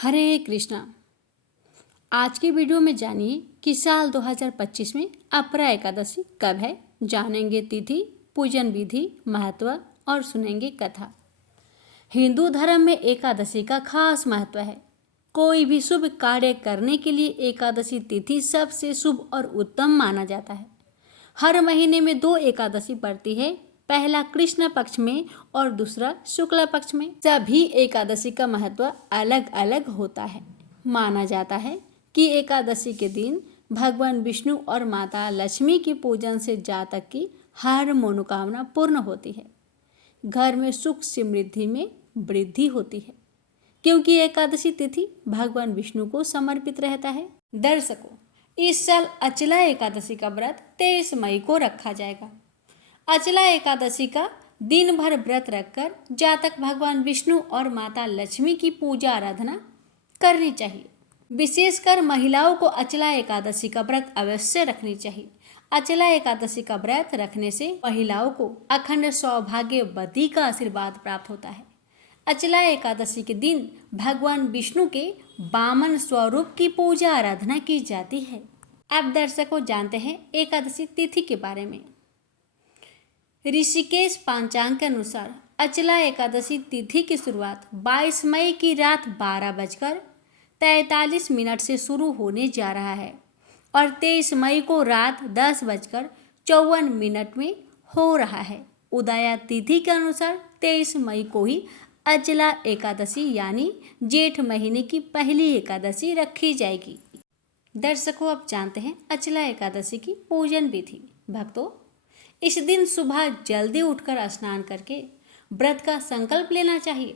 हरे कृष्णा। आज की वीडियो में जानिए कि साल 2025 में अपरा एकादशी कब है। जानेंगे तिथि, पूजन विधि, महत्व और सुनेंगे कथा। हिंदू धर्म में एकादशी का खास महत्व है। कोई भी शुभ कार्य करने के लिए एकादशी तिथि सबसे शुभ और उत्तम माना जाता है। हर महीने में 2 एकादशी पड़ती है, पहला कृष्ण पक्ष में और दूसरा शुक्ल पक्ष में। सभी एकादशी का महत्व अलग अलग होता है। माना जाता है कि एकादशी के दिन भगवान विष्णु और माता लक्ष्मी के पूजन से जातक की हर मनोकामना पूर्ण होती है। घर में सुख समृद्धि में वृद्धि होती है, क्योंकि एकादशी तिथि भगवान विष्णु को समर्पित रहता है। दर्शकों, इस साल अचला एकादशी का व्रत 23 मई को रखा जाएगा। अचला एकादशी का दिन भर व्रत रखकर जातक भगवान विष्णु और माता लक्ष्मी की पूजा आराधना करनी चाहिए। विशेषकर महिलाओं को अचला एकादशी का व्रत अवश्य रखनी चाहिए। अचला एकादशी का व्रत रखने से महिलाओं को अखंड सौभाग्यवती का आशीर्वाद प्राप्त होता है। अचला एकादशी के दिन भगवान विष्णु के वामन स्वरूप की पूजा आराधना की जाती है। अब दर्शकों जानते हैं एकादशी तिथि के बारे में। ऋषिकेश पांचांग के अनुसार अचला एकादशी तिथि की शुरुआत 22 मई की रात 12:43 से शुरू होने जा रहा है और 23 मई को रात 10:54 में हो रहा है। उदया तिथि के अनुसार 23 मई को ही अचला एकादशी यानी जेठ महीने की पहली एकादशी रखी जाएगी। दर्शकों, अब जानते हैं अचला एकादशी की पूजन विधि। भक्तों, इस दिन सुबह जल्दी उठकर स्नान करके व्रत का संकल्प लेना चाहिए।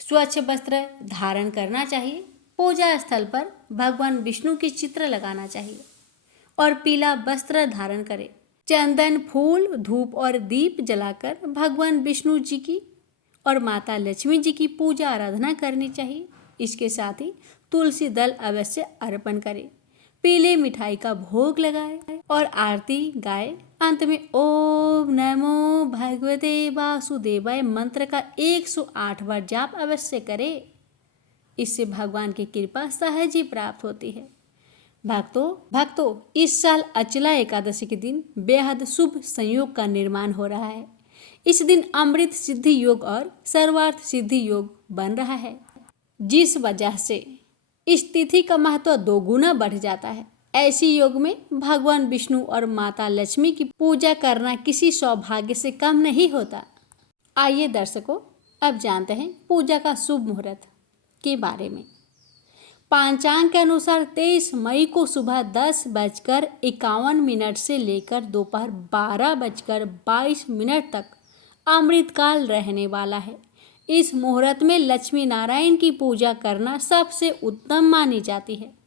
स्वच्छ वस्त्र धारण करना चाहिए। पूजा स्थल पर भगवान विष्णु की चित्र लगाना चाहिए और पीला वस्त्र धारण करें। चंदन, फूल, धूप और दीप जलाकर भगवान विष्णु जी की और माता लक्ष्मी जी की पूजा आराधना करनी चाहिए। इसके साथ ही तुलसी दल अवश्य अर्पण करें, पीले मिठाई का भोग लगाए और आरती गाए। अंत में ओम नमो भगवते वासुदेवाय मंत्र का 108 बार जाप अवश्य करें। इससे भगवान की कृपा सहज ही प्राप्त होती है। भक्तों, इस साल अचला एकादशी के दिन बेहद शुभ संयोग का निर्माण हो रहा है। इस दिन अमृत सिद्धि योग और सर्वार्थ सिद्धि योग बन रहा है, जिस वजह से इस तिथि का महत्व 2 गुना बढ़ जाता है। ऐसी योग में भगवान विष्णु और माता लक्ष्मी की पूजा करना किसी सौभाग्य से कम नहीं होता। आइए दर्शकों, अब जानते हैं पूजा का शुभ मुहूर्त के बारे में। पांचांग के अनुसार 23 मई को सुबह 10:51 से लेकर दोपहर 12:22 तक अमृतकाल रहने वाला है। इस मुहूर्त में लक्ष्मी नारायण की पूजा करना सबसे उत्तम मानी जाती है।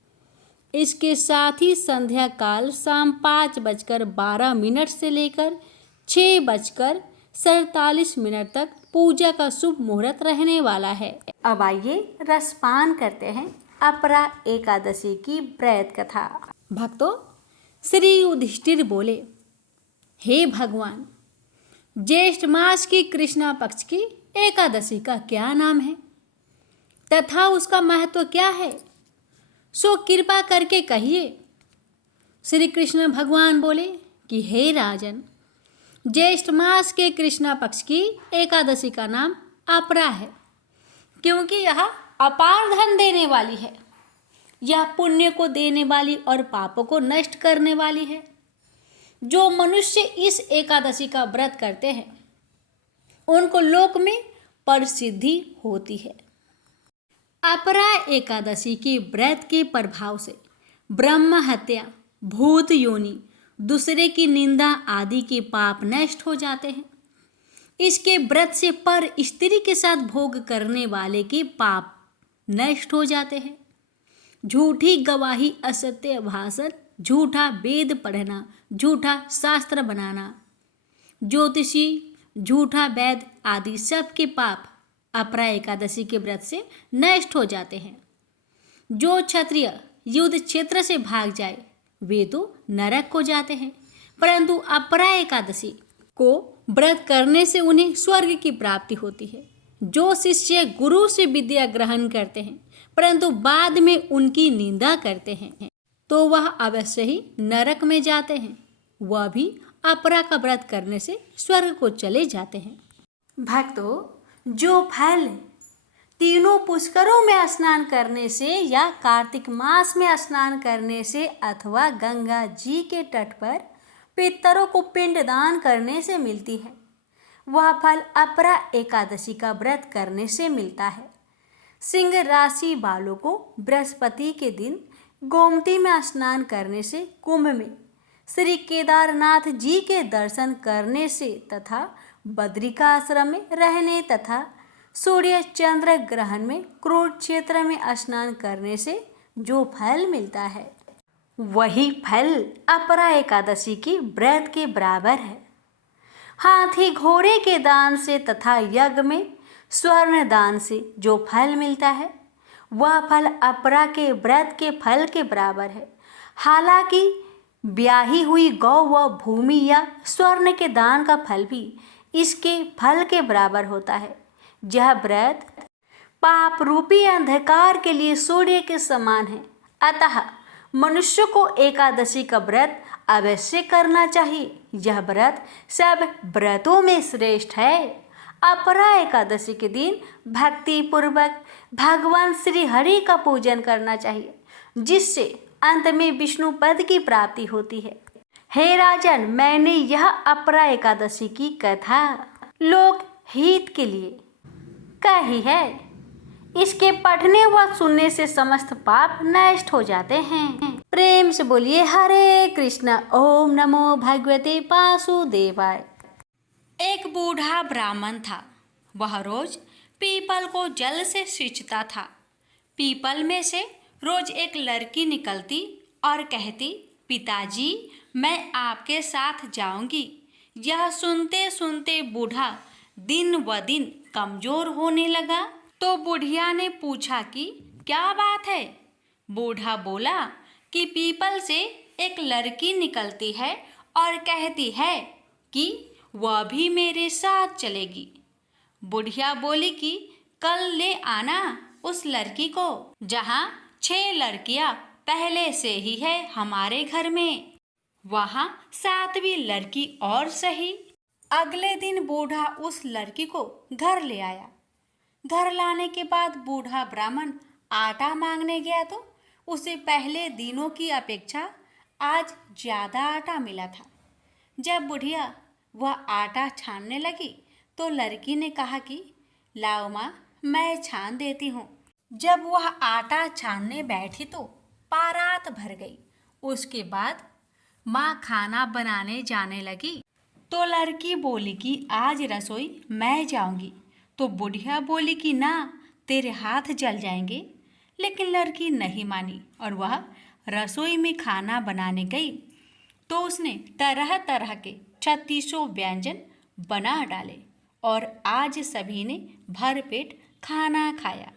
इसके साथ ही संध्या काल शाम 5:12 से लेकर 6:47 तक पूजा का शुभ मुहूर्त रहने वाला है। अब आइए रसपान करते हैं अपरा एकादशी की व्रत कथा। भक्तों, श्री युधिष्ठिर बोले, हे भगवान, ज्येष्ठ मास की कृष्णा पक्ष की एकादशी का क्या नाम है तथा उसका महत्व क्या है, सो कृपा करके कहिए। श्री कृष्ण भगवान बोले कि हे राजन, ज्येष्ठ मास के कृष्णा पक्ष की एकादशी का नाम अपरा है, क्योंकि यह अपार धन देने वाली है। यह पुण्य को देने वाली और पापों को नष्ट करने वाली है। जो मनुष्य इस एकादशी का व्रत करते हैं उनको लोक में प्रसिद्धि होती है। अपरा एकादशी के व्रत के प्रभाव से ब्रह्म हत्या, भूत योनि, दूसरे की निंदा आदि के पाप नष्ट हो जाते हैं। इसके व्रत से पर स्त्री के साथ भोग करने वाले के पाप नष्ट हो जाते हैं। झूठी गवाही, असत्य भाषण, झूठा वेद पढ़ना, झूठा शास्त्र बनाना, ज्योतिषी, झूठा वैद आदि सब के पाप अपरा एकादशी के व्रत से नष्ट हो जाते हैं। जो क्षत्रिय युद्ध क्षेत्र से भाग जाए वे तो नरक को जाते हैं, परंतु अपरा एकादशी को व्रत करने से उन्हें स्वर्ग की प्राप्ति होती है। जो शिष्य गुरु से विद्या ग्रहण करते हैं परंतु बाद में उनकी निंदा करते हैं तो वह अवश्य ही नरक में जाते हैं। वह भी अपरा का व्रत करने से स्वर्ग को चले जाते हैं। भक्तों, जो फल तीनों पुष्करों में स्नान करने से या कार्तिक मास में स्नान करने से अथवा गंगा जी के तट पर पितरों को पिंडदान करने से मिलती है, वह फल अपरा एकादशी का व्रत करने से मिलता है। सिंह राशि वालों को बृहस्पति के दिन गोमती में स्नान करने से, कुंभ में श्री केदारनाथ जी के दर्शन करने से तथा बद्रिका आश्रम में रहने तथा सूर्य चंद्र ग्रहण में कुरुक्षेत्र में स्नान करने से जो फल मिलता है वही फल अपरा एकादशी की व्रत के बराबर है। हाथी घोड़े के दान से तथा यज्ञ में स्वर्ण दान से जो फल मिलता है वह फल अपरा के व्रत के फल के बराबर है। हालांकि ब्याही हुई गौ व भूमि या स्वर्ण के दान का फल भी इसके फल के बराबर होता है। यह व्रत पाप रूपी अंधकार के लिए सूर्य के समान है, अतः मनुष्य को एकादशी का व्रत अवश्य करना चाहिए। यह व्रत सब व्रतों में श्रेष्ठ है। अपरा एकादशी के दिन भक्ति पूर्वक भगवान श्री हरि का पूजन करना चाहिए, जिससे अंत में विष्णु पद की प्राप्ति होती है। हे राजन, मैंने यह अपरा एकादशी की कथा लोक हित के लिए कही है। इसके पढ़ने व सुनने से समस्त पाप नष्ट हो जाते हैं। प्रेम से बोलिए हरे कृष्ण। ओम नमो भगवते वासुदेवाय। एक बूढ़ा ब्राह्मण था। वह रोज पीपल को जल से सींचता था। पीपल में से रोज एक लड़की निकलती और कहती, पिताजी मैं आपके साथ जाऊंगी। यह सुनते सुनते बूढ़ा दिन व दिन कमजोर होने लगा। तो बुढ़िया ने पूछा कि क्या बात है। बूढ़ा बोला कि पीपल से एक लड़की निकलती है और कहती है कि वह भी मेरे साथ चलेगी। बुढ़िया बोली कि कल ले आना उस लड़की को। जहाँ 6 लड़कियां पहले से ही है हमारे घर में, वहाँ 7वीं लड़की और सही। अगले दिन बूढ़ा उस लड़की को घर ले आया। घर लाने के बाद बूढ़ा ब्राह्मण आटा मांगने गया तो उसे पहले दिनों की अपेक्षा आज ज़्यादा आटा मिला था। जब बुढ़िया वह आटा छानने लगी तो लड़की ने कहा कि लाओ माँ, मैं छान देती हूँ। जब वह आटा छानने बैठी तो पारात भर गई। उसके बाद माँ खाना बनाने जाने लगी तो लड़की बोली कि आज रसोई मैं जाऊंगी। तो बुढ़िया बोली कि ना, तेरे हाथ जल जाएंगे। लेकिन लड़की नहीं मानी और वह रसोई में खाना बनाने गई तो उसने तरह तरह के 36 व्यंजन बना डाले और आज सभी ने भर पेट खाना खाया।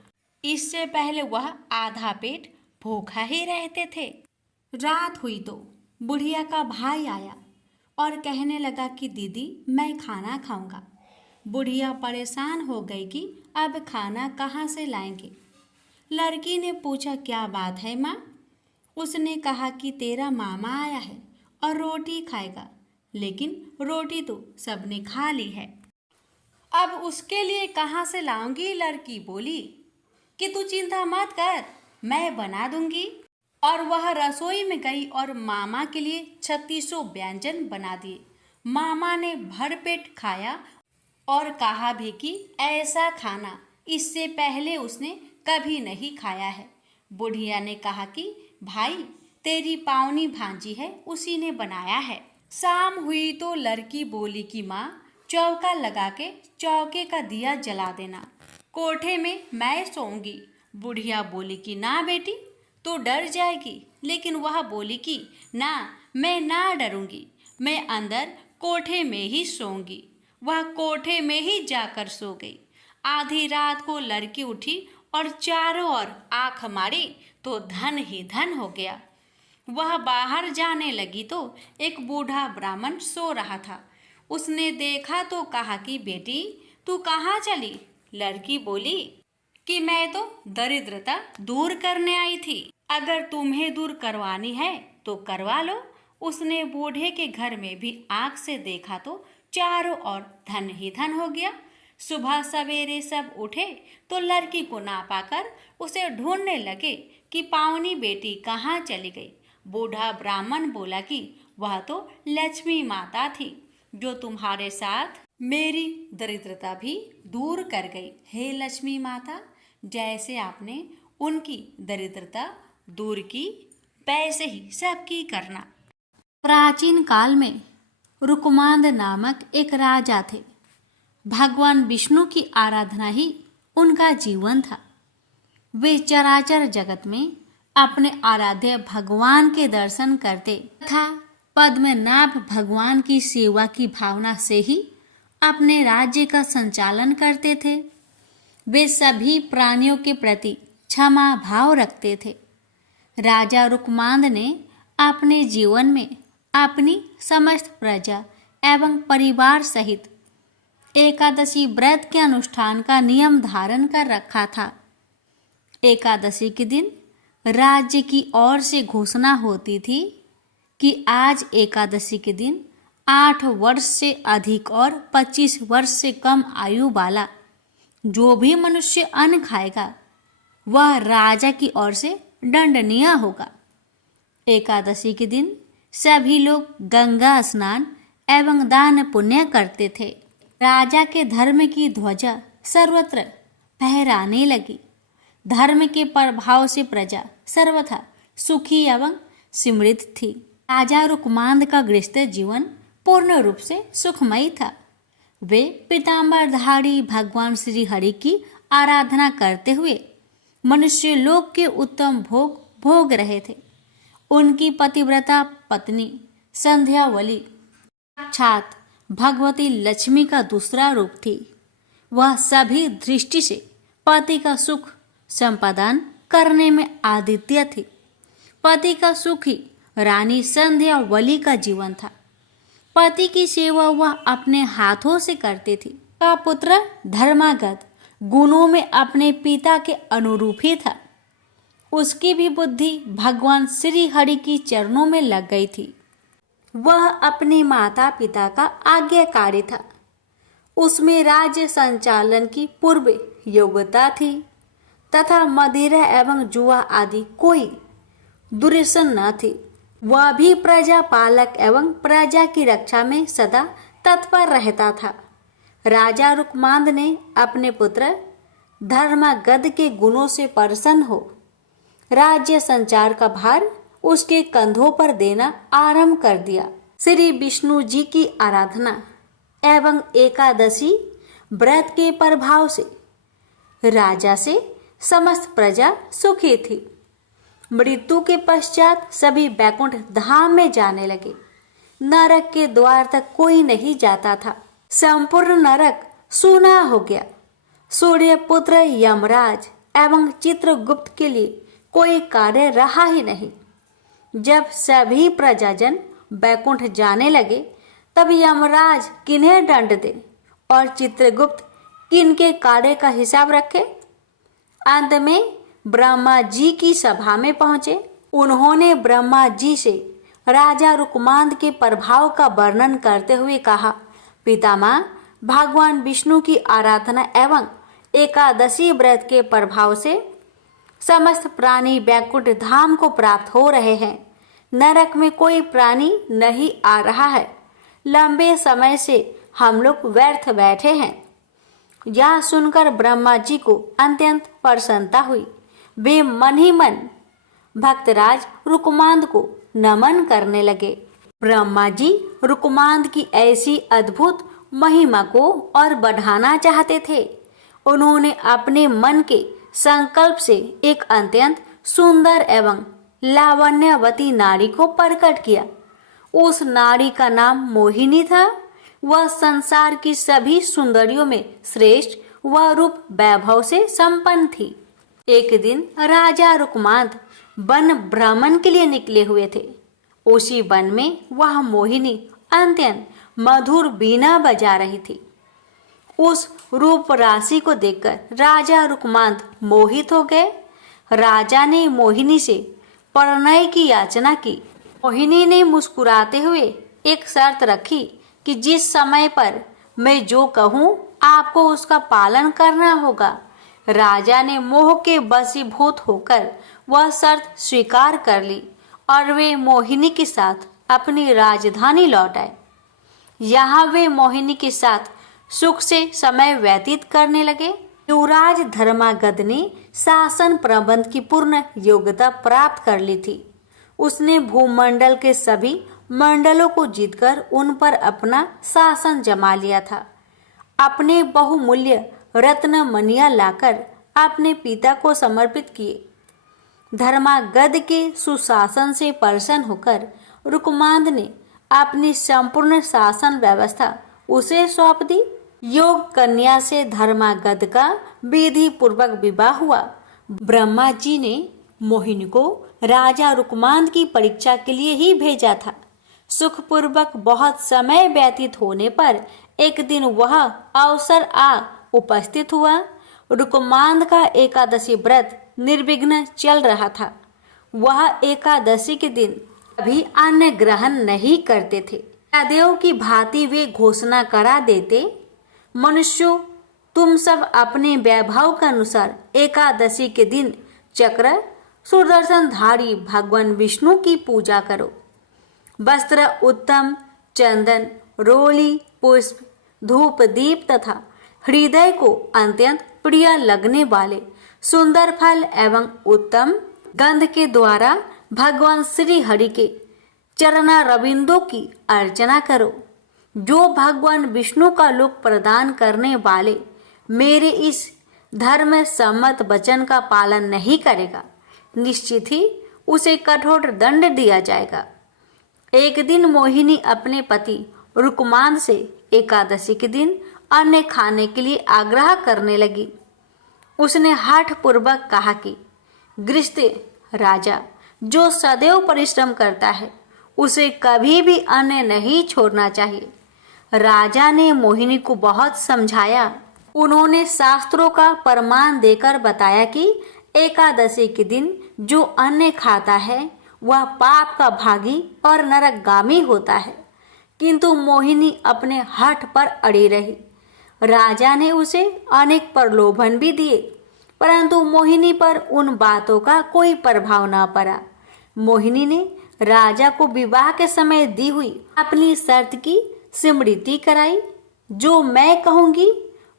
इससे पहले वह आधा पेट भूखा ही रहते थे। रात हुई तो बुढ़िया का भाई आया और कहने लगा कि दीदी मैं खाना खाऊंगा। बुढ़िया परेशान हो गई कि अब खाना कहाँ से लाएंगे। लड़की ने पूछा क्या बात है माँ। उसने कहा कि तेरा मामा आया है और रोटी खाएगा, लेकिन रोटी तो सबने खा ली है, अब उसके लिए कहाँ से लाऊंगी। लड़की बोली कि तू चिंता मत कर, मैं बना दूंगी। और वह रसोई में गई और मामा के लिए 36 व्यंजन बना दिए। मामा ने भरपेट खाया और कहा भी कि ऐसा खाना इससे पहले उसने कभी नहीं खाया है। बुढ़िया ने कहा कि भाई तेरी पावनी भांजी है, उसी ने बनाया है। शाम हुई तो लड़की बोली कि माँ चौका लगा के चौके का दिया जला देना, कोठे में मैं सोऊंगी। बुढ़िया बोली कि ना बेटी तो डर जाएगी। लेकिन वह बोली कि ना, मैं ना डरूंगी, मैं अंदर कोठे में ही सोऊंगी। वह कोठे में ही जाकर सो गई। आधी रात को लड़की उठी और चारों ओर आँख मारी तो धन ही धन हो गया। वह बाहर जाने लगी तो एक बूढ़ा ब्राह्मण सो रहा था। उसने देखा तो कहा कि बेटी तू कहाँ चली। लड़की बोली कि मैं तो दरिद्रता दूर करने आई थी, अगर तुम्हें दूर करवानी है तो करवा लो। उसने बूढ़े के घर में भी आंख से देखा तो चारों ओर धन ही धन हो गया। सुबह सवेरे सब उठे तो लड़की को ना पाकर उसे ढूंढने लगे कि पावनी बेटी कहाँ चली गई। बूढ़ा ब्राह्मण बोला कि वह तो लक्ष्मी माता थी, जो तुम्हारे साथ मेरी दरिद्रता भी दूर कर गई। हे लक्ष्मी माता, जैसे आपने उनकी दरिद्रता दूर की, वैसे ही सबकी करना। प्राचीन काल में रुकमांद नामक एक राजा थे। भगवान विष्णु की आराधना ही उनका जीवन था। वे चराचर जगत में अपने आराध्य भगवान के दर्शन करते तथा पद्मनाभ भगवान की सेवा की भावना से ही अपने राज्य का संचालन करते थे। वे सभी प्राणियों के प्रति क्षमा भाव रखते थे। राजा रुकमांद ने अपने जीवन में अपनी समस्त प्रजा एवं परिवार सहित एकादशी व्रत के अनुष्ठान का नियम धारण कर रखा था। एकादशी के दिन राज्य की ओर से घोषणा होती थी कि आज एकादशी के दिन 8 वर्ष से अधिक और 25 वर्ष से कम आयु वाला जो भी मनुष्य अन्न खाएगा वह राजा की ओर से दंडनीय होगा। एकादशी के दिन सभी लोग गंगा स्नान एवं दान पुण्य करते थे। राजा के धर्म की ध्वजा सर्वत्र फहराने लगी। धर्म के प्रभाव से प्रजा सर्वथा सुखी एवं समृद्ध थी। राजा रुकमांद का गृहस्थ जीवन पूर्ण रूप से सुखमयी था। वे पीताम्बरधारी भगवान श्री हरि की आराधना करते हुए मनुष्य लोक के उत्तम भोग भोग रहे थे। उनकी पतिव्रता पत्नी संध्यावली साक्षात भगवती लक्ष्मी का दूसरा रूप थी। वह सभी दृष्टि से पति का सुख संपादन करने में आदित्य थी। पति का सुख ही रानी संध्यावली का जीवन था। पति की सेवा वह अपने हाथों से करती थी। का पुत्र धर्मागत गुणों में अपने पिता के अनुरूप ही था। उसकी भी बुद्धि भगवान श्री हरि की चरणों में लग गई थी। वह अपने माता पिता का आज्ञाकारी था। उसमें राज्य संचालन की पूर्व योग्यता थी तथा मदिरा एवं जुआ आदि कोई दुर्व्यसन न थी। वह भी प्रजा पालक एवं प्रजा की रक्षा में सदा तत्पर रहता था। राजा रुकमांद ने अपने पुत्र धर्मागध के गुणों से प्रसन्न हो राज्य संचार का भार उसके कंधों पर देना आरंभ कर दिया। श्री विष्णु जी की आराधना एवं एकादशी व्रत के प्रभाव से राजा से समस्त प्रजा सुखी थी। मृत्यु के पश्चात सभी बैकुंठ धाम में जाने लगे। नरक के द्वार तक कोई नहीं जाता था। संपूर्ण नरक सूना हो गया। सूर्यपुत्र यमराज एवं चित्रगुप्त के लिए कोई कार्य रहा ही नहीं। जब सभी प्रजाजन बैकुंठ जाने लगे तब यमराज किन्हें दंड दे और चित्रगुप्त किनके कार्य का हिसाब रखे। अंत में ब्रह्मा जी की सभा में पहुंचे। उन्होंने ब्रह्मा जी से राजा रुकमांद के प्रभाव का वर्णन करते हुए कहा, पितामह, भगवान विष्णु की आराधना एवं एकादशी व्रत के प्रभाव से समस्त प्राणी बैकुंठ धाम को प्राप्त हो रहे हैं। नरक में कोई प्राणी नहीं आ रहा है। लंबे समय से हम लोग व्यर्थ बैठे हैं। यह सुनकर ब्रह्मा जी को अत्यंत प्रसन्नता हुई। वे मन ही मन भक्तराज रुकमांद को नमन करने लगे। ब्रह्मा जी रुकमांद की ऐसी अद्भुत महिमा को और बढ़ाना चाहते थे। उन्होंने अपने मन के संकल्प से एक अत्यंत सुंदर एवं लावण्यवती नारी को प्रकट किया। उस नारी का नाम मोहिनी था। वह संसार की सभी सुंदरियों में श्रेष्ठ व रूप वैभव से संपन्न थी। एक दिन राजा रुकमांद वन भ्रमण के लिए निकले हुए थे। उसी वन में वह मोहिनी अत्यंत मधुर बीना बजा रही थी। उस रूप राशि को देखकर राजा रुकमांद मोहित हो गए। राजा ने मोहिनी से परिणय की याचना की। मोहिनी ने मुस्कुराते हुए एक शर्त रखी कि जिस समय पर मैं जो कहूँ आपको उसका पालन करना होगा। राजा ने मोह के वशीभूत होकर वह शर्त स्वीकार कर ली और वे मोहिनी के साथ अपनी राजधानी लौट आए। यहाँ वे मोहिनी के साथ सुख से समय व्यतीत करने लगे। युवराज धर्मागध ने शासन प्रबंध की पूर्ण योग्यता प्राप्त कर ली थी। उसने भूमंडल के सभी मंडलों को जीतकर उन पर अपना शासन जमा लिया था। अपने बहुमूल्य रत्न मणियां लाकर अपने पिता को समर्पित किए। धर्मागध के सुशासन से प्रसन्न होकर रुकमांद ने अपनी संपूर्ण शासन व्यवस्था उसे सौंप दी। योग कन्या से धर्मागध का विधि पूर्वक विवाह हुआ। ब्रह्मा जी ने मोहिनी को राजा रुकमांद की परीक्षा के लिए ही भेजा था। सुखपूर्वक बहुत समय व्यतीत होने पर एक दिन वह अवसर आ उपस्थित हुआ। रुकमांद का एकादशी व्रत निर्विघ्न चल रहा था। वह एकादशी के दिन कभी अन्न ग्रहण नहीं करते थे। देव की भांति वे घोषणा करा देते, मनुष्यों, तुम सब अपने वैभव के अनुसार एकादशी के दिन चक्र सुदर्शनधारी भगवान विष्णु की पूजा करो। वस्त्र उत्तम, चंदन, रोली, पुष्प, धूप, दीप तथा हृदय को अत्यंत प्रिय लगने वाले सुंदर फल एवं उत्तम गंध के द्वारा भगवान श्री हरि के चरणारविंदों की अर्चना करो। जो भगवान विष्णु का लोक प्रदान करने वाले मेरे इस धर्म सम्मत वचन का पालन नहीं करेगा, निश्चित ही उसे कठोर दंड दिया जाएगा। एक दिन मोहिनी अपने पति रुकमांद से एकादशी के दिन अन्न खाने के लिए आग्रह करने लगी। उसने हठ पूर्वक कहा कि गृहस्थ राजा जो सदैव परिश्रम करता है उसे कभी भी अन्न नहीं छोड़ना चाहिए। राजा ने मोहिनी को बहुत समझाया। उन्होंने शास्त्रों का प्रमाण देकर बताया कि एकादशी के दिन जो अन्न खाता है वह पाप का भागी और नरकगामी होता है। किंतु मोहिनी अपने हठ पर अड़ी रही। राजा ने उसे अनेक प्रलोभन भी दिए, परंतु मोहिनी पर उन बातों का कोई प्रभाव न पड़ा। मोहिनी ने राजा को विवाह के समय दी हुई अपनी शर्त की स्मृति कराई। जो मैं कहूंगी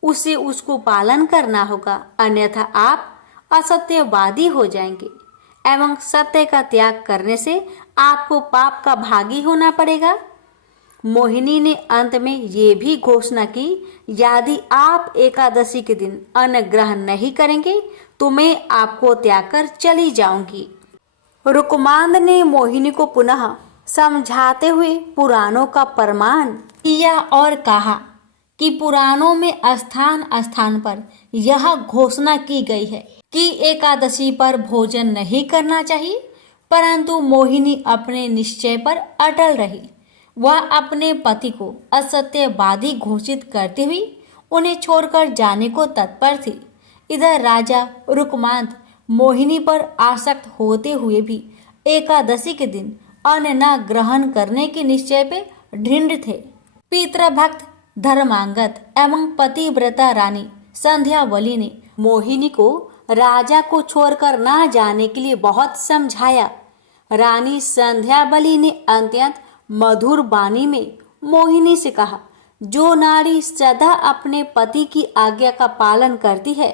उसे उसको पालन करना होगा, अन्यथा आप असत्यवादी हो जाएंगे एवं सत्य का त्याग करने से आपको पाप का भागी होना पड़ेगा। मोहिनी ने अंत में ये भी घोषणा की, यदि आप एकादशी के दिन अन्न ग्रहण नहीं करेंगे तो मैं आपको त्याग कर चली जाऊंगी। रुकमांद ने मोहिनी को पुनः समझाते हुए पुराणों का प्रमाण किया और कहा कि पुराणों में स्थान स्थान पर यह घोषणा की गई है कि एकादशी पर भोजन नहीं करना चाहिए, परंतु मोहिनी अपने निश्चय पर अटल रही। वह अपने पति को असत्यवादी घोषित करते हुए उन्हें छोड़कर जाने को तत्पर थी। इधर राजा रुकमांद मोहिनी पर आसक्त होते हुए भी एकादशी के दिन अन्न न ग्रहण करने के निश्चय पे दृढ़ थे। पितृभक्त धर्मांगद एवं पतिव्रता रानी संध्यावली ने मोहिनी को राजा को छोड़कर न जाने के लिए बहुत समझाया। रानी संध्यावली ने अत्यंत मधुर वाणी में मोहिनी से कहा, जो नारी सदा अपने पति की आज्ञा का पालन करती है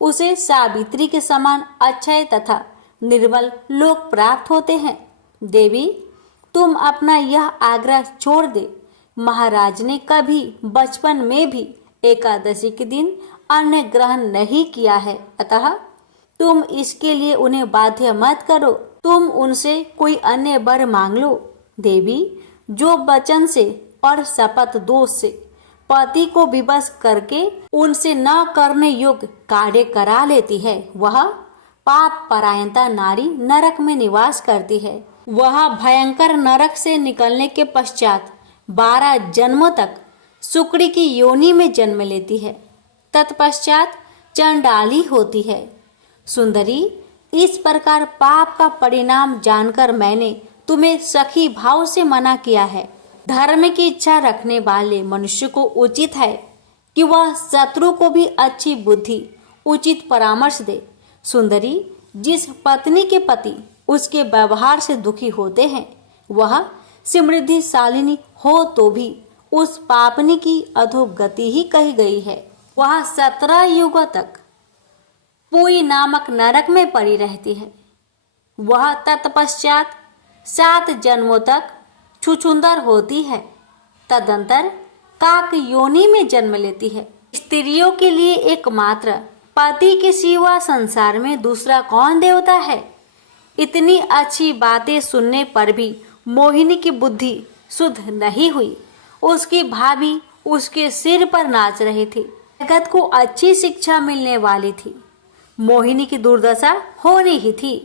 उसे सावित्री के समान अक्षय तथा निर्मल लोक प्राप्त होते हैं। देवी, तुम अपना यह आग्रह छोड़ दे। महाराज ने कभी बचपन में भी एकादशी के दिन अन्न ग्रहण नहीं किया है, अतः तुम इसके लिए उन्हें बाध्य मत करो। तुम उनसे कोई अन्य वर मांग लो। देवी, जो वचन से और शपथ दोष से पति को विवश करके उनसे न करने योग्य कार्य करा लेती है, वह पाप परायणता नारी नरक में निवास करती है। वह भयंकर नरक से निकलने के पश्चात 12 जन्मों तक सुकड़ी की योनि में जन्म लेती है। तत्पश्चात चंडाली होती है। सुंदरी, इस प्रकार पाप का परिणाम जानकर मैंने तुम्हें सखी भाव से मना किया है। धर्म की इच्छा रखने वाले मनुष्य को उचित है कि वह शत्रु को भी अच्छी बुद्धि, उचित परामर्श दे। सुंदरी, जिस पत्नी के पति उसके व्यवहार से दुखी होते हैं, वह समृद्धिशालिनी हो तो भी उस पापनी की अधोगति ही कही गई है। वह 17 युगों तक पुई नामक नरक में पड़ी रहती है। वह तत्पश्चात 7 जन्मों तक छुछुंदर होती है। तदंतर काक योनि में जन्म लेती है। स्त्रियों के लिए एकमात्र पति के सिवा संसार में दूसरा कौन देवता है? इतनी अच्छी बातें सुनने पर भी मोहिनी की बुद्धि शुद्ध नहीं हुई। उसकी भाभी उसके सिर पर नाच रही थी। जगत को अच्छी शिक्षा मिलने वाली थी। मोहिनी की दुर्दशा होनी ही थी।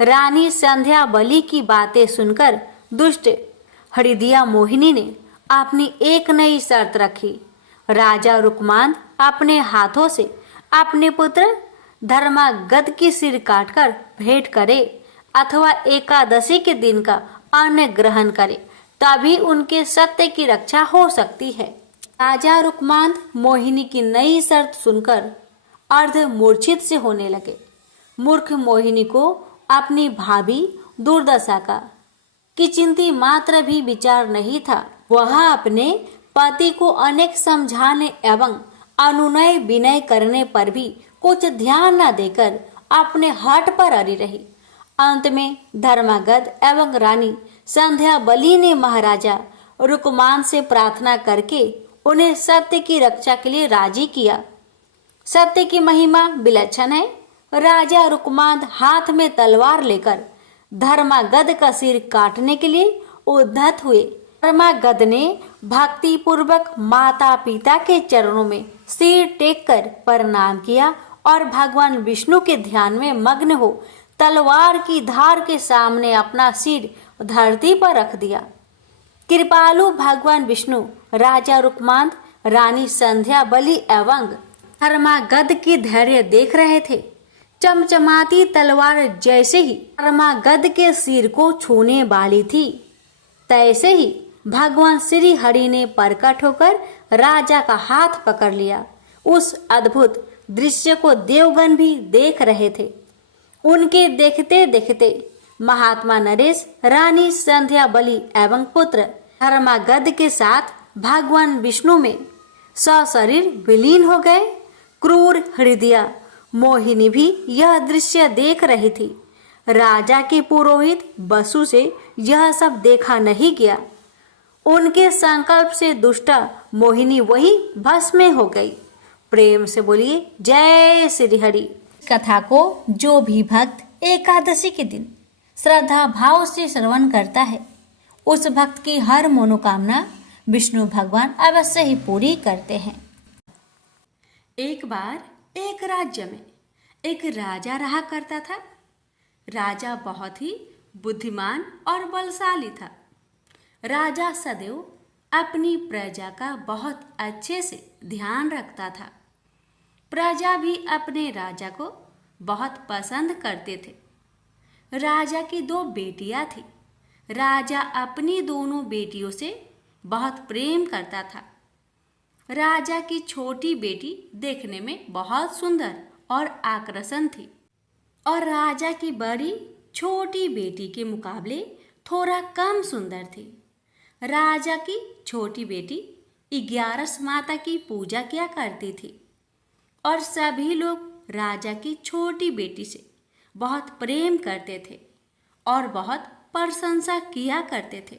रानी संध्या बलि की बातें सुनकर दुष्ट हरिदिया मोहिनी ने अपनी एक नई शर्त रखी। राजा रुकमांद अपने हाथों से अपने पुत्र धर्मागध की सिर काटकर भेंट करे अथवा एकादशी के दिन का अन्न ग्रहण करे, तभी उनके सत्य की रक्षा हो सकती है। राजा रुकमांद मोहिनी की नई शर्त सुनकर अर्ध मूर्छित से होने लगे। मूर्ख मोहिनी को अपनी भाभी दुर्दशा का किंचित मात्र भी विचार नहीं था। वह अपने पति को अनेक समझाने एवं अनुनय विनय करने पर भी कुछ ध्यान न देकर अपने हठ पर अड़ी रही। अंत में धर्मागध एवं रानी संध्या बलि ने महाराजा रुकमान से प्रार्थना करके उन्हें सत्य की रक्षा के लिए राजी किया। सत्य की महिमा विलक्षण है। राजा रुकमांद हाथ में तलवार लेकर धर्मागध का सिर काटने के लिए उद्धत हुए। धर्मागध ने भक्ति पूर्वक माता पिता के चरणों में सिर टेककर प्रणाम किया और भगवान विष्णु के ध्यान में मग्न हो तलवार की धार के सामने अपना सिर धरती पर रख दिया। कृपालु भगवान विष्णु राजा रुकमांद, रानी संध्या बलि एवं धर्मागध की धैर्य देख रहे थे। चमचमाती तलवार जैसे ही धर्मागध के सिर को छूने वाली थी, तैसे ही भगवान श्री हरि ने प्रकट होकर राजा का हाथ पकड़ लिया। उस अद्भुत दृश्य को देवगण भी देख रहे थे। उनके देखते देखते महात्मा नरेश, रानी संध्या बलि एवं पुत्र धर्मागध के साथ भगवान विष्णु में सशरीर विलीन हो गए। क्रूर हृदया मोहिनी भी यह दृश्य देख रही थी। राजा के पुरोहित बसु से यह सब देखा नहीं गया। उनके संकल्प से दुष्टा मोहिनी वही भस्म में हो गई। प्रेम से बोलिए जय श्री हरि। कथा को जो भी भक्त एकादशी के दिन श्रद्धा भाव से श्रवण करता है, उस भक्त की हर मनोकामना विष्णु भगवान अवश्य ही पूरी करते हैं। एक बार एक राज्य में एक राजा रहा करता था। राजा बहुत ही बुद्धिमान और बलशाली था। राजा सदैव अपनी प्रजा का बहुत अच्छे से ध्यान रखता था। प्रजा भी अपने राजा को बहुत पसंद करते थे। राजा की 2 बेटियां थी। राजा अपनी दोनों बेटियों से बहुत प्रेम करता था। राजा की छोटी बेटी देखने में बहुत सुंदर और आकर्षण थी और राजा की बड़ी छोटी बेटी के मुकाबले थोड़ा कम सुंदर थी। राजा की छोटी बेटी 11 माता की पूजा किया करती थी और सभी लोग राजा की छोटी बेटी से बहुत प्रेम करते थे और बहुत प्रशंसा किया करते थे।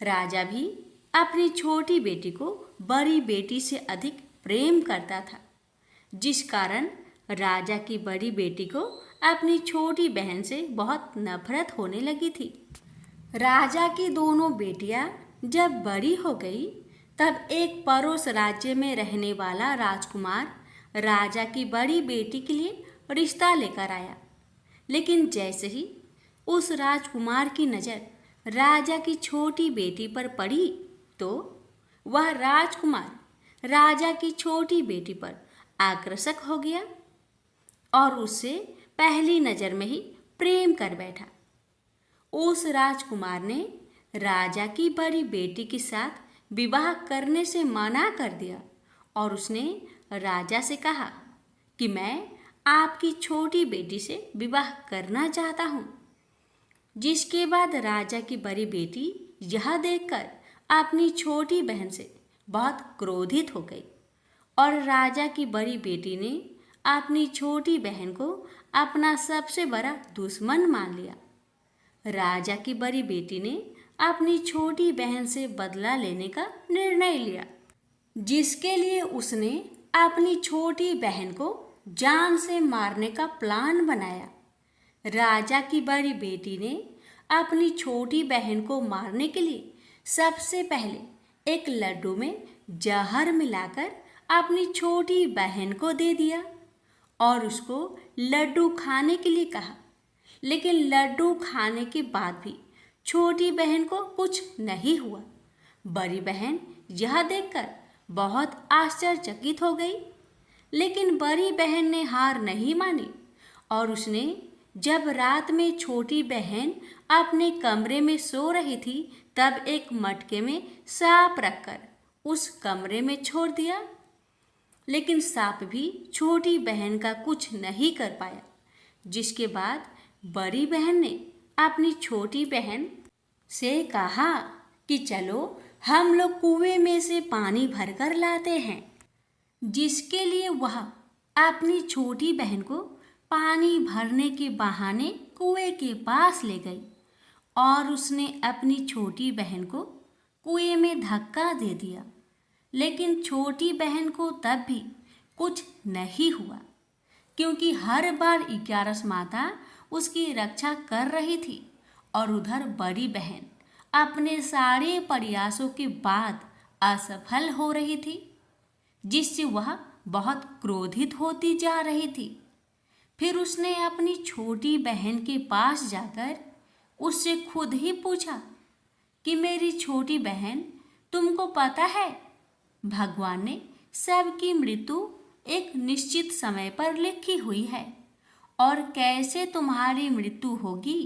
राजा भी अपनी छोटी बेटी को बड़ी बेटी से अधिक प्रेम करता था, जिस कारण राजा की बड़ी बेटी को अपनी छोटी बहन से बहुत नफरत होने लगी थी। राजा की दोनों बेटियां जब बड़ी हो गई, तब एक पड़ोस राज्य में रहने वाला राजकुमार राजा की बड़ी बेटी के लिए रिश्ता लेकर आया। लेकिन जैसे ही उस राजकुमार की नज़र राजा की छोटी बेटी पर पड़ी, तो वह राजकुमार राजा की छोटी बेटी पर आकर्षक हो गया और उससे पहली नज़र में ही प्रेम कर बैठा। उस राजकुमार ने राजा की बड़ी बेटी के साथ विवाह करने से मना कर दिया और उसने राजा से कहा कि मैं आपकी छोटी बेटी से विवाह करना चाहता हूँ। जिसके बाद राजा की बड़ी बेटी यह देखकर अपनी छोटी बहन से बहुत क्रोधित हो गई और राजा की बड़ी बेटी ने अपनी छोटी बहन को अपना सबसे बड़ा दुश्मन मान लिया। राजा की बड़ी बेटी ने अपनी छोटी बहन से बदला लेने का निर्णय लिया, जिसके लिए उसने अपनी छोटी बहन को जान से मारने का प्लान बनाया। राजा की बड़ी बेटी ने अपनी छोटी बहन को मारने के लिए सबसे पहले एक लड्डू में जहर मिलाकर अपनी छोटी बहन को दे दिया और उसको लड्डू खाने के लिए कहा। लेकिन लड्डू खाने के बाद भी छोटी बहन को कुछ नहीं हुआ। बड़ी बहन यह देखकर बहुत आश्चर्यचकित हो गई, लेकिन बड़ी बहन ने हार नहीं मानी और उसने जब रात में छोटी बहन अपने कमरे में सो रही थी तब एक मटके में सांप रखकर उस कमरे में छोड़ दिया। लेकिन सांप भी छोटी बहन का कुछ नहीं कर पाया, जिसके बाद बड़ी बहन ने अपनी छोटी बहन से कहा कि चलो हम लोग कुएं में से पानी भरकर लाते हैं। जिसके लिए वह अपनी छोटी बहन को पानी भरने के बहाने कुएं के पास ले गई और उसने अपनी छोटी बहन को कुएं में धक्का दे दिया। लेकिन छोटी बहन को तब भी कुछ नहीं हुआ, क्योंकि हर बार 11 माता उसकी रक्षा कर रही थी और उधर बड़ी बहन अपने सारे प्रयासों के बाद असफल हो रही थी, जिससे वह बहुत क्रोधित होती जा रही थी। फिर उसने अपनी छोटी बहन के पास जाकर उससे खुद ही पूछा कि मेरी छोटी बहन, तुमको पता है भगवान ने सबकी मृत्यु एक निश्चित समय पर लिखी हुई है और कैसे तुम्हारी मृत्यु होगी,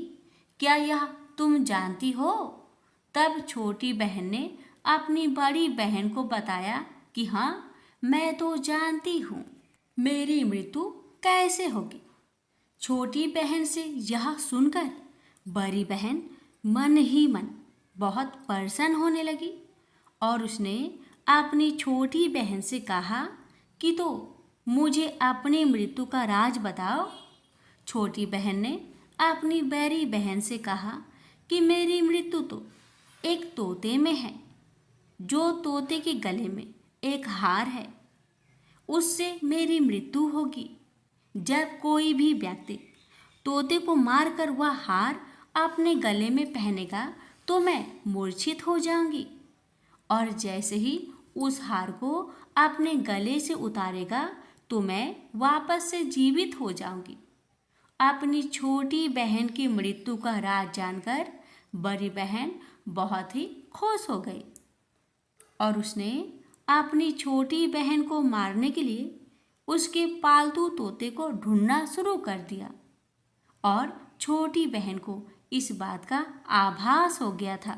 क्या यह तुम जानती हो? तब छोटी बहन ने अपनी बड़ी बहन को बताया कि हाँ, मैं तो जानती हूँ मेरी मृत्यु कैसे होगी। छोटी बहन से यह सुनकर बड़ी बहन मन ही मन बहुत प्रसन्न होने लगी और उसने अपनी छोटी बहन से कहा कि तो मुझे अपनी मृत्यु का राज बताओ। छोटी बहन ने अपनी बड़ी बहन से कहा कि मेरी मृत्यु तो एक तोते में है, जो तोते के गले में एक हार है, उससे मेरी मृत्यु होगी। जब कोई भी व्यक्ति तोते को मारकर वह हार अपने गले में पहनेगा तो मैं मूर्छित हो जाऊंगी, और जैसे ही उस हार को अपने गले से उतारेगा तो मैं वापस से जीवित हो जाऊंगी। अपनी छोटी बहन की मृत्यु का राज जानकर बड़ी बहन बहुत ही खुश हो गई और उसने अपनी छोटी बहन को मारने के लिए उसके पालतू तोते को ढूंढना शुरू कर दिया और छोटी बहन को इस बात का आभास हो गया था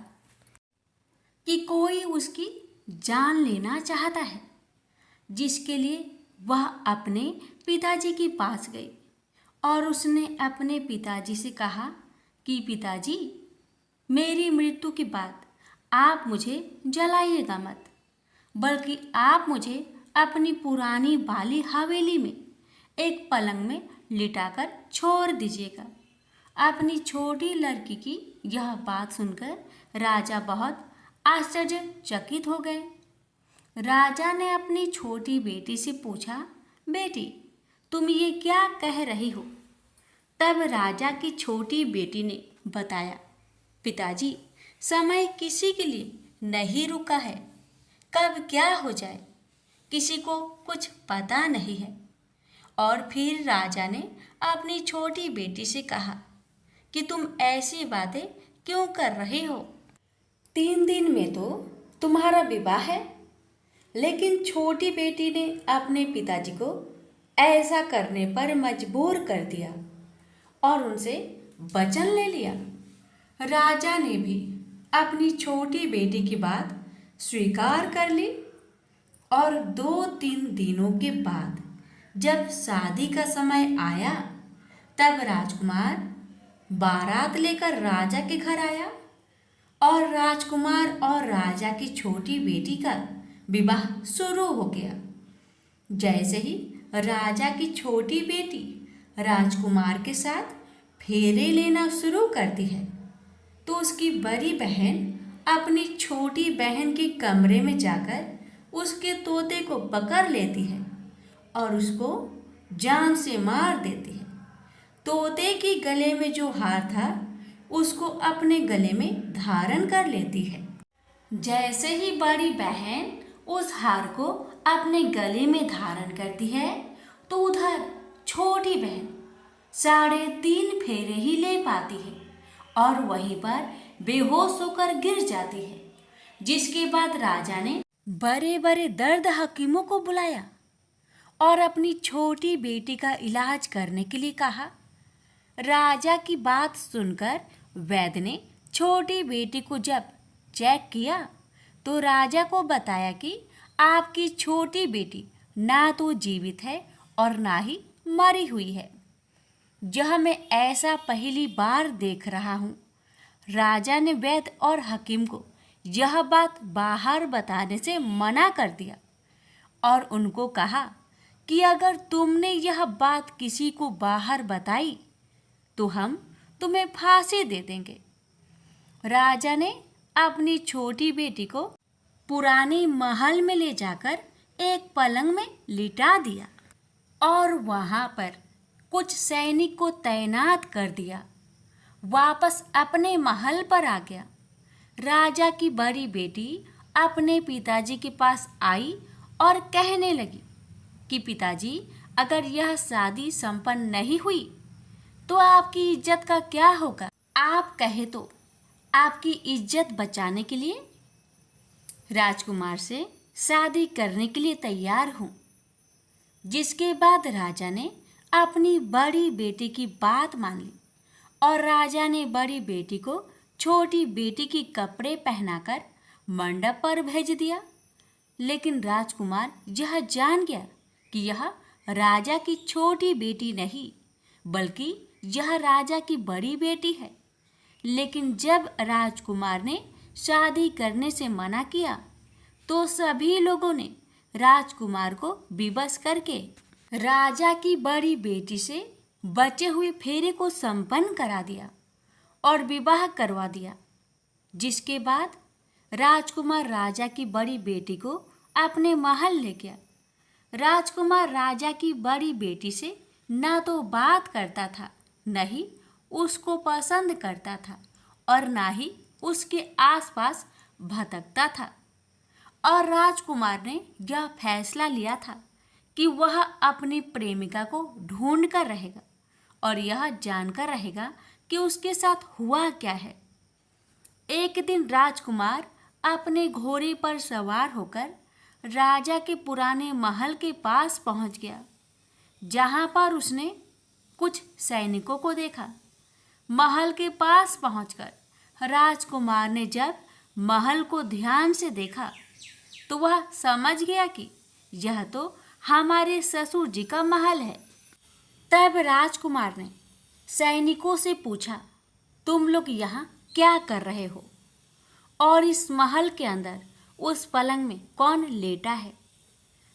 कि कोई उसकी जान लेना चाहता है, जिसके लिए वह अपने पिताजी के पास गई और उसने अपने पिताजी से कहा कि पिताजी, मेरी मृत्यु के बाद आप मुझे जलाइएगा मत, बल्कि आप मुझे अपनी पुरानी वाली हवेली में एक पलंग में लिटाकर छोड़ दीजिएगा। अपनी छोटी लड़की की यह बात सुनकर राजा बहुत आश्चर्यचकित हो गए। राजा ने अपनी छोटी बेटी से पूछा, बेटी, तुम ये क्या कह रही हो? तब राजा की छोटी बेटी ने बताया, पिताजी, समय किसी के लिए नहीं रुका है, कब क्या हो जाए किसी को कुछ पता नहीं है। और फिर राजा ने अपनी छोटी बेटी से कहा कि तुम ऐसी बातें क्यों कर रही हो? 3 दिन में तो तुम्हारा विवाह है। लेकिन छोटी बेटी ने अपने पिताजी को ऐसा करने पर मजबूर कर दिया और उनसे वचन ले लिया। राजा ने भी अपनी छोटी बेटी की बात स्वीकार कर ली और 2-3 दिनों के बाद जब शादी का समय आया तब राजकुमार बारात लेकर राजा के घर आया और राजकुमार और राजा की छोटी बेटी का विवाह शुरू हो गया। जैसे ही राजा की छोटी बेटी राजकुमार के साथ फेरे लेना शुरू करती है तो उसकी बड़ी बहन अपनी छोटी बहन के कमरे में जाकर उसके तोते को पकड़ लेती है और उसको जान से मार देती है। तोते के गले में जो हार था उसको अपने गले में धारण कर लेती है। जैसे ही बड़ी बहन उस हार को अपने गले में धारण करती है तो उधर छोटी बहन 3.5 फेरे ही ले पाती है और वहीं पर बेहोश होकर गिर जाती है। जिसके बाद राजा ने बड़े बड़े दर्द हकीमों को बुलाया और अपनी छोटी बेटी का इलाज करने के लिए कहा। राजा की बात सुनकर वैद्य ने छोटी बेटी को जब चेक किया तो राजा को बताया कि आपकी छोटी बेटी ना तो जीवित है और ना ही मरी हुई है। यह मैं ऐसा पहली बार देख रहा हूँ। राजा ने वैद्य और हकीम को यह बात बाहर बताने से मना कर दिया और उनको कहा कि अगर तुमने यह बात किसी को बाहर बताई तो हम तुम्हें फांसी दे देंगे। राजा ने अपनी छोटी बेटी को पुराने महल में ले जाकर एक पलंग में लिटा दिया और वहाँ पर कुछ सैनिक को तैनात कर दिया। वापस अपने महल पर आ गया। राजा की बड़ी बेटी अपने पिताजी के पास आई और कहने लगी कि पिताजी, अगर यह शादी संपन्न नहीं हुई तो आपकी इज्जत का क्या होगा? आप कहे तो आपकी इज्जत बचाने के लिए राजकुमार से शादी करने के लिए तैयार हूँ। जिसके बाद राजा ने अपनी बड़ी बेटी की बात मान ली और राजा ने बड़ी बेटी को छोटी बेटी की कपड़े पहनाकर मंडप पर भेज दिया। लेकिन राजकुमार यह जान गया कि यह राजा की छोटी बेटी नहीं बल्कि यह राजा की बड़ी बेटी है। लेकिन जब राजकुमार ने शादी करने से मना किया तो सभी लोगों ने राजकुमार को विवश करके राजा की बड़ी बेटी से बचे हुए फेरे को संपन्न करा दिया और विवाह करवा दिया। जिसके बाद राजकुमार राजा की बड़ी बेटी को अपने महल ले गया। राजकुमार राजा की बड़ी बेटी से ना तो बात करता था, न ही उसको पसंद करता था और ना ही उसके आसपास भटकता था। और राजकुमार ने यह फैसला लिया था कि वह अपनी प्रेमिका को ढूंढ कर रहेगा और यह जानकर रहेगा कि उसके साथ हुआ क्या है। एक दिन राजकुमार अपने घोड़े पर सवार होकर राजा के पुराने महल के पास पहुंच गया, जहां पर उसने कुछ सैनिकों को देखा। महल के पास पहुंचकर राजकुमार ने जब महल को ध्यान से देखा तो वह समझ गया कि यह तो हमारे ससुर जी का महल है। तब राजकुमार ने सैनिकों से पूछा, तुम लोग यहाँ क्या कर रहे हो और इस महल के अंदर उस पलंग में कौन लेटा है?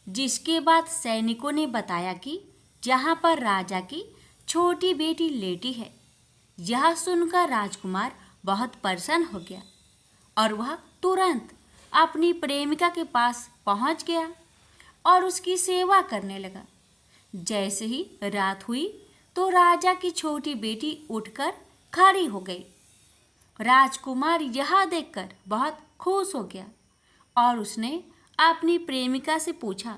जिसके बाद सैनिकों ने बताया कि जहाँ पर राजा की छोटी बेटी लेटी है। यह सुनकर राजकुमार बहुत प्रसन्न हो गया और वह तुरंत अपनी प्रेमिका के पास पहुंच गया और उसकी सेवा करने लगा। जैसे ही रात हुई तो राजा की छोटी बेटी उठकर खड़ी हो गई। राजकुमार यह देखकर बहुत खुश हो गया और उसने अपनी प्रेमिका से पूछा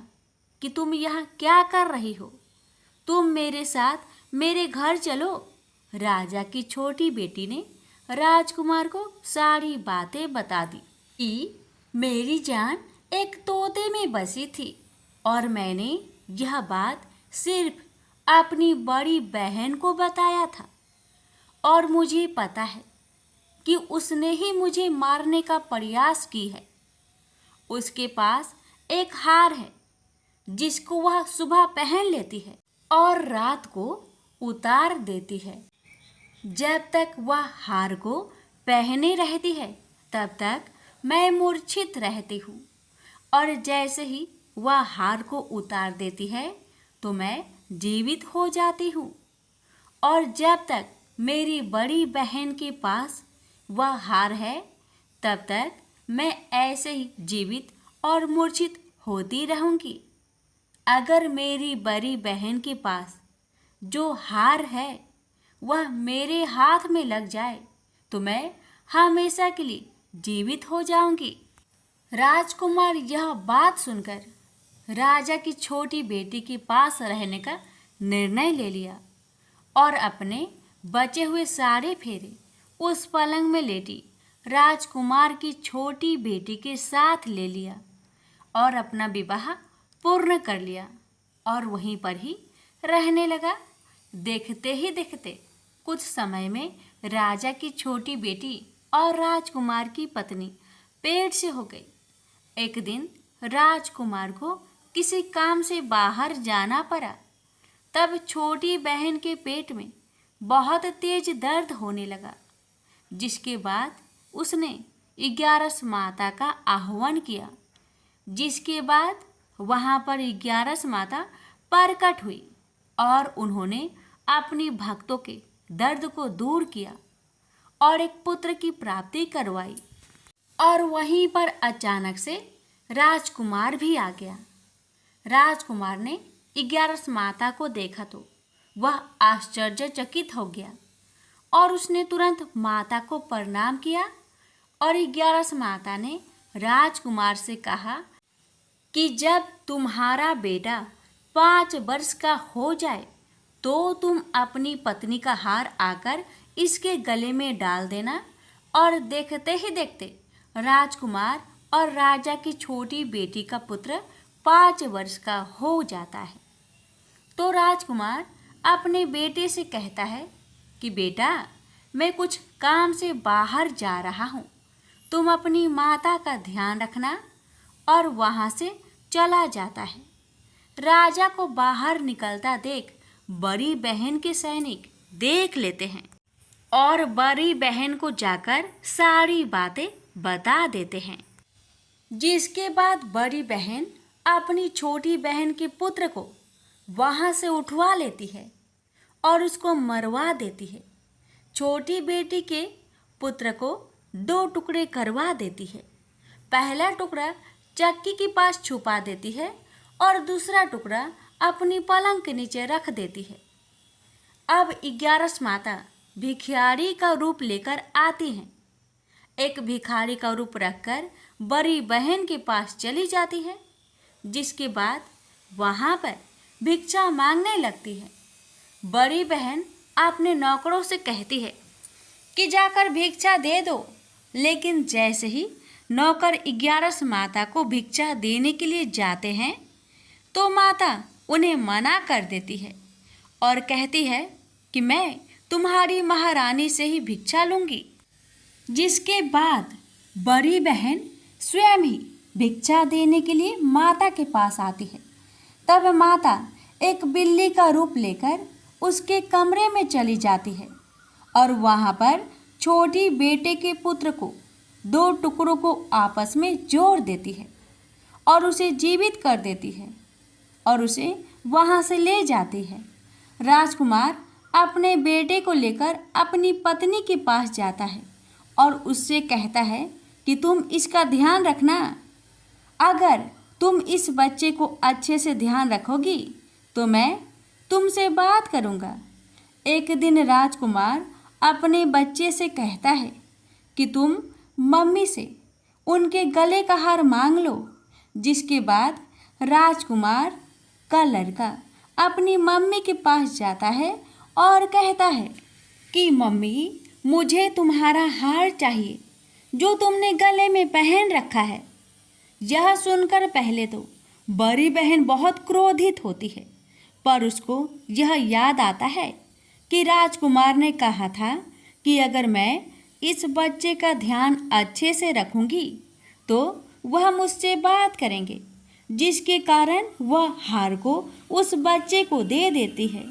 कि तुम यहाँ क्या कर रही हो? तुम मेरे साथ मेरे घर चलो। राजा की छोटी बेटी ने राजकुमार को सारी बातें बता दी कि मेरी जान एक तोते में बसी थी और मैंने यह बात सिर्फ अपनी बड़ी बहन को बताया था और मुझे पता है कि उसने ही मुझे मारने का प्रयास की है। उसके पास एक हार है जिसको वह सुबह पहन लेती है और रात को उतार देती है। जब तक वह हार को पहने रहती है तब तक मैं मूर्छित रहती हूँ और जैसे ही वह हार को उतार देती है तो मैं जीवित हो जाती हूँ। और जब तक मेरी बड़ी बहन के पास वह हार है तब तक मैं ऐसे ही जीवित और मूर्छित होती रहूँगी। अगर मेरी बड़ी बहन के पास जो हार है वह मेरे हाथ में लग जाए तो मैं हमेशा के लिए जीवित हो जाऊंगी। राजकुमार यह बात सुनकर राजा की छोटी बेटी के पास रहने का निर्णय ले लिया और अपने बचे हुए सारे फेरे उस पलंग में लेटी राजकुमार की छोटी बेटी के साथ ले लिया और अपना विवाह पूर्ण कर लिया और वहीं पर ही रहने लगा। देखते ही देखते कुछ समय में राजा की छोटी बेटी और राजकुमार की पत्नी पेट से हो गई। एक दिन राजकुमार को किसी काम से बाहर जाना पड़ा। तब छोटी बहन के पेट में बहुत तेज दर्द होने लगा, जिसके बाद उसने 11 माता का आह्वान किया। जिसके बाद वहाँ पर 11 माता प्रकट हुई और उन्होंने अपनी भक्तों के दर्द को दूर किया और एक पुत्र की प्राप्ति करवाई। और वहीं पर अचानक से राजकुमार भी आ गया। राजकुमार ने 11 माता को देखा तो वह आश्चर्यचकित हो गया और उसने तुरंत माता को प्रणाम किया। और 11 माता ने राजकुमार से कहा कि जब तुम्हारा बेटा 5 वर्ष का हो जाए तो तुम अपनी पत्नी का हार आकर इसके गले में डाल देना। और देखते ही देखते राजकुमार और राजा की छोटी बेटी का पुत्र 5 वर्ष का हो जाता है। तो राजकुमार अपने बेटे से कहता है कि बेटा, मैं कुछ काम से बाहर जा रहा हूँ, तुम अपनी माता का ध्यान रखना। और वहाँ से चला जाता है। राजा को बाहर निकलता देख बड़ी बहन के सैनिक देख लेते हैं और बड़ी बहन को जाकर सारी बातें बता देते हैं। जिसके बाद बड़ी बहन अपनी छोटी बहन के पुत्र को वहाँ से उठवा लेती है और उसको मरवा देती है। छोटी बेटी के पुत्र को 2 टुकड़े करवा देती है। पहला टुकड़ा चक्की के पास छुपा देती है और दूसरा टुकड़ा अपनी पलंग के नीचे रख देती है। अब 11 माता भिखारी का रूप लेकर आती हैं। एक भिखारी का रूप रखकर बड़ी बहन के पास चली जाती है। जिसके बाद वहाँ पर भिक्षा मांगने लगती है। बड़ी बहन अपने नौकरों से कहती है कि जाकर भिक्षा दे दो, लेकिन जैसे ही नौकर 11 माता को भिक्षा देने के लिए जाते हैं तो माता उन्हें मना कर देती है और कहती है कि मैं तुम्हारी महारानी से ही भिक्षा लूँगी। जिसके बाद बड़ी बहन स्वयं ही भिक्षा देने के लिए माता के पास आती है। तब माता एक बिल्ली का रूप लेकर उसके कमरे में चली जाती है और वहाँ पर छोटी बेटे के पुत्र को 2 टुकड़ों को आपस में जोड़ देती है और उसे जीवित कर देती है और उसे वहाँ से ले जाती है। राजकुमार अपने बेटे को लेकर अपनी पत्नी के पास जाता है और उससे कहता है कि तुम इसका ध्यान रखना। अगर तुम इस बच्चे को अच्छे से ध्यान रखोगी तो मैं तुमसे बात करूँगा। एक दिन राजकुमार अपने बच्चे से कहता है कि तुम मम्मी से उनके गले का हार मांग लो। जिसके बाद राजकुमार का लड़का अपनी मम्मी के पास जाता है और कहता है कि मम्मी, मुझे तुम्हारा हार चाहिए जो तुमने गले में पहन रखा है। यह सुनकर पहले तो बड़ी बहन बहुत क्रोधित होती है, पर उसको यह याद आता है कि राजकुमार ने कहा था कि अगर मैं इस बच्चे का ध्यान अच्छे से रखूंगी तो वह मुझसे बात करेंगे, जिसके कारण वह हार को उस बच्चे को दे देती है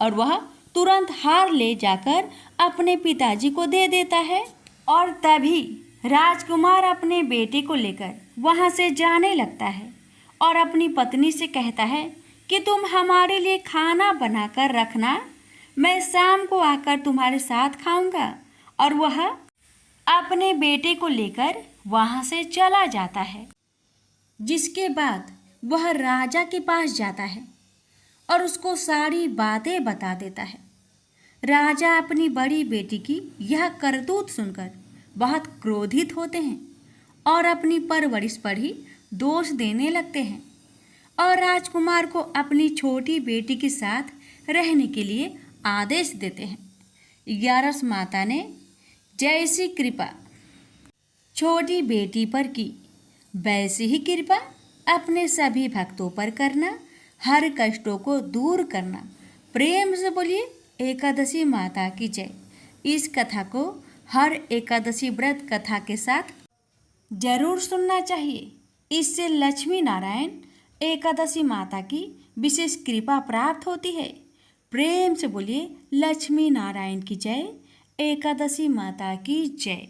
और वह तुरंत हार ले जाकर अपने पिताजी को दे देता है। और तभी राजकुमार अपने बेटे को लेकर वहाँ से जाने लगता है और अपनी पत्नी से कहता है कि तुम हमारे लिए खाना बनाकर रखना, मैं शाम को आकर तुम्हारे साथ खाऊंगा। और वह अपने बेटे को लेकर वहाँ से चला जाता है, जिसके बाद वह राजा के पास जाता है और उसको सारी बातें बता देता है। राजा अपनी बड़ी बेटी की यह करतूत सुनकर बहुत क्रोधित होते हैं और अपनी परवरिश पर ही दोष देने लगते हैं और राजकुमार को अपनी छोटी बेटी के साथ रहने के लिए आदेश देते हैं। ग्यारस माता ने जैसी कृपा छोटी बेटी पर की, वैसी ही कृपा अपने सभी भक्तों पर करना, हर कष्टों को दूर करना। प्रेम से बोलिए एकादशी माता की जय। इस कथा को हर एकादशी व्रत कथा के साथ जरूर सुनना चाहिए। इससे लक्ष्मी नारायण एकादशी माता की विशेष कृपा प्राप्त होती है। प्रेम से बोलिए लक्ष्मी नारायण की जय, एकादशी माता की जय।